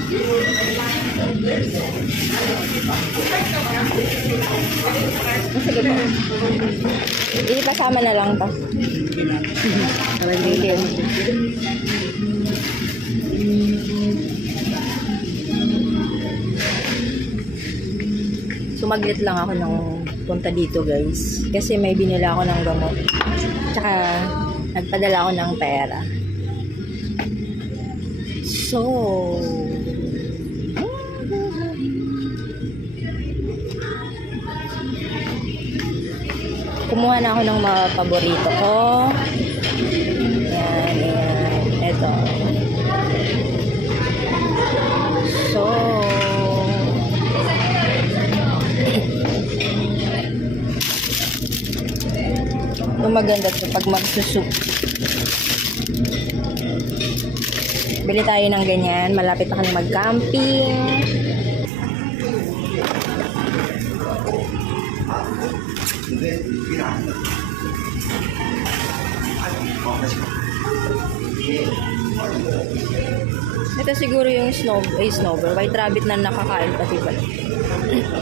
Sige po. Ipasama na lang to. Thank you. Sumaglit lang ako ng punta dito guys. Kasi may binila ako ng gamot. Tsaka nagpadala ako ng pera. So, kumuha na ako ng mga paborito ko. Yan, yan. Ito. So, yung maganda ito pag magsusup. Bili tayo ng ganyan. Malapit na kami mag-camping. Ito siguro yung snowbird. White rabbit na nakakain pati ba.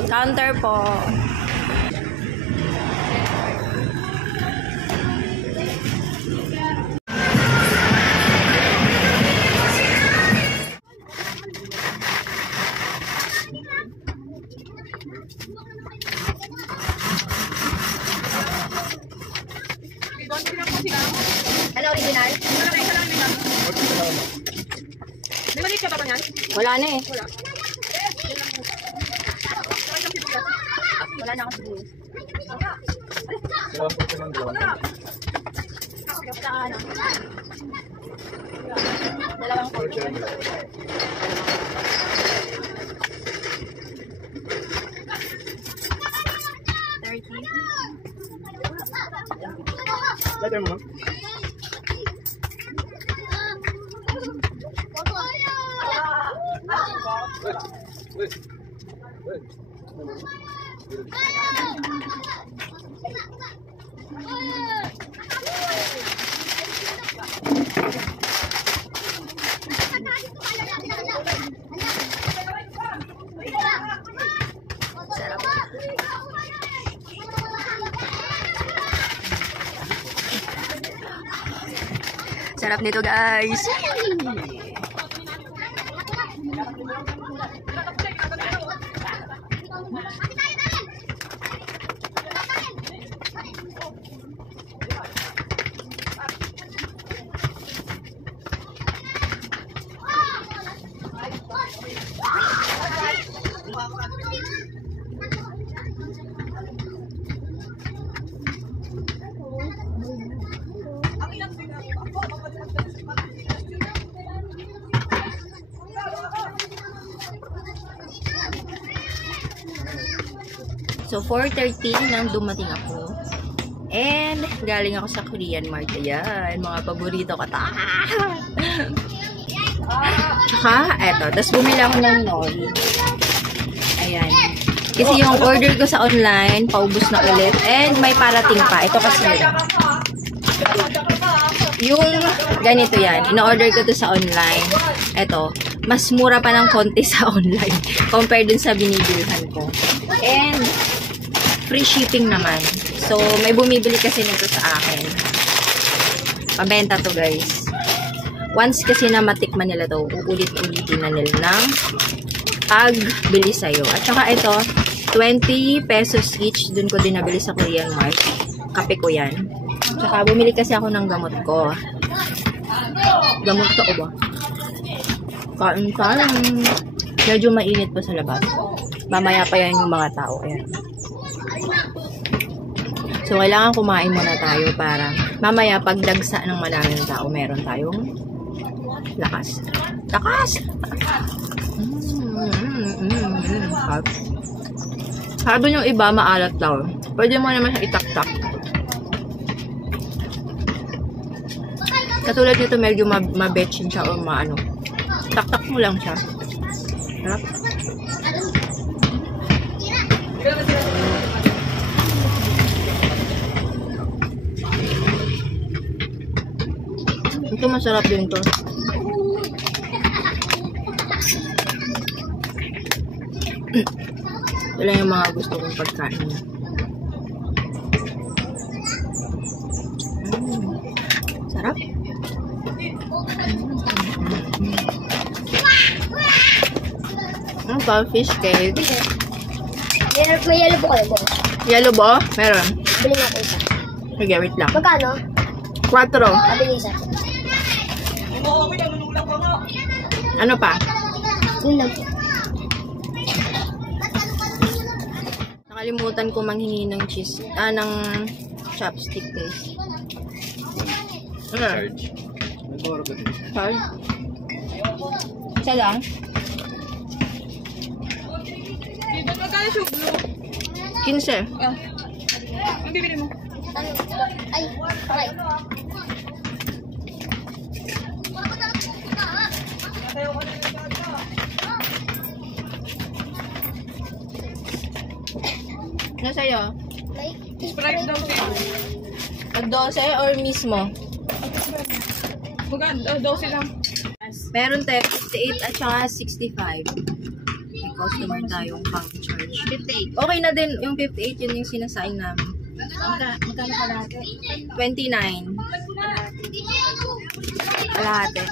Counter po. Ano original? May maliit ka pa ba yan? Wala na eh. Wala. Wala na ako siguro. Dalawang po. 30. Letter mo. Sarap nito guys. So, 4:30 nang dumating ako. And, galing ako sa Korean Mart. Ayan, mga paborito ko. Tsaka, eto. Tapos, bumili ako ng nori. Ayan. Kasi yung order ko sa online, paubos na ulit. And, may parating pa. Ito kasi yung ganito yan. In-order ko to sa online. Eto. Mas mura pa ng konti sa online. Compared dun sa binibilhan ko. And, free shipping naman. So, may bumibili kasi nito sa akin. Pabenta to guys. Once kasi na matikman nila to, uulit-ulitin na nila ng pagbili sa'yo. At saka ito, 20 pesos each. Dun ko din nabili sa Korean Mart. Kape ko yan. Tsaka bumili kasi ako ng gamot ko. Gamot ko ba? Kain tayo. Medyo mainit pa sa labas. Mamaya pa yan yung mga tao. Ayan. So, kailangan kumain muna tayo para mamaya pagdagsa ng maraming tao, meron tayong lakas. Lakas! Sabi yung iba, maalat daw. Pwede mo naman siya itaktak. Katulad nito, medyo mabetchin siya o maano. Taktak mo lang siya. Harap. Ito masarap din to. Ito lang yung mga gusto kong pagkain niya. Sarap. Ano pa? Fish cake. May yellow po kayo mo. Yellow bo? Meron. Bili nga po isa. Sige, wait lang. Magkano? 4. Bili isa. Ano pa? Yun lang po. Nakalimutan ko manghingi ng cheese. Ng chopstick guys. Ano? Charge. Nag-borrow ka din. Charge? Isa lang? Magkano siya blue? 15. Ang bibili mo? Ay, okay. Ano sa'yo? Sprite daw siya. Pag 12 or mismo? Magkano? 12 lang. Meron tayo 58 at saka 65. May customer tayong pang-charge. 58. Okay na din yung 58. Yun yung sinasaing namin. Magkano ka natin? 29. Kalahati.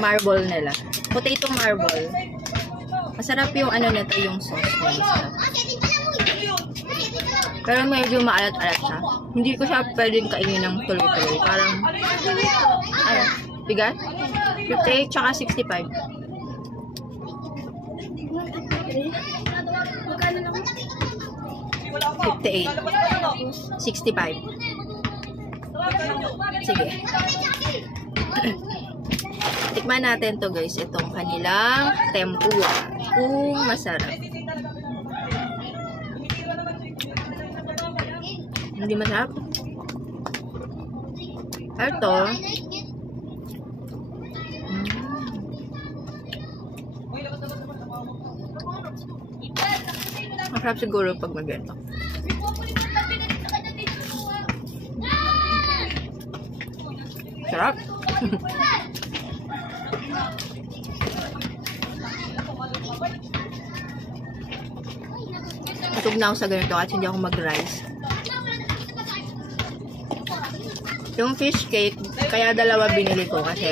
Marble nila. Potato marble. Masarap yung ano nito, yung sauce. Masarap. Pero medyo maalat-alat siya. Hindi ko siya pwedeng kainin ng tuloy-tuloy. Parang, ano, bigat? 58 tsaka 65. Magkano naman? 58. 65. Sige. Tikman natin to guys. Itong kanilang tempura. Kung masarap. Hindi masarap. Ito. Masarap siguro pag magento. Sarap. Tutog na ako sa ganito kasi hindi ako mag-rice. Yung fish cake, kaya dalawa binili ko kasi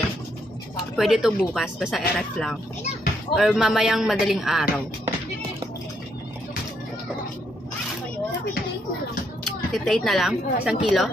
pwede to bukas, basta eref lang. Or mamayang madaling araw. 58 na lang? 1 kilo?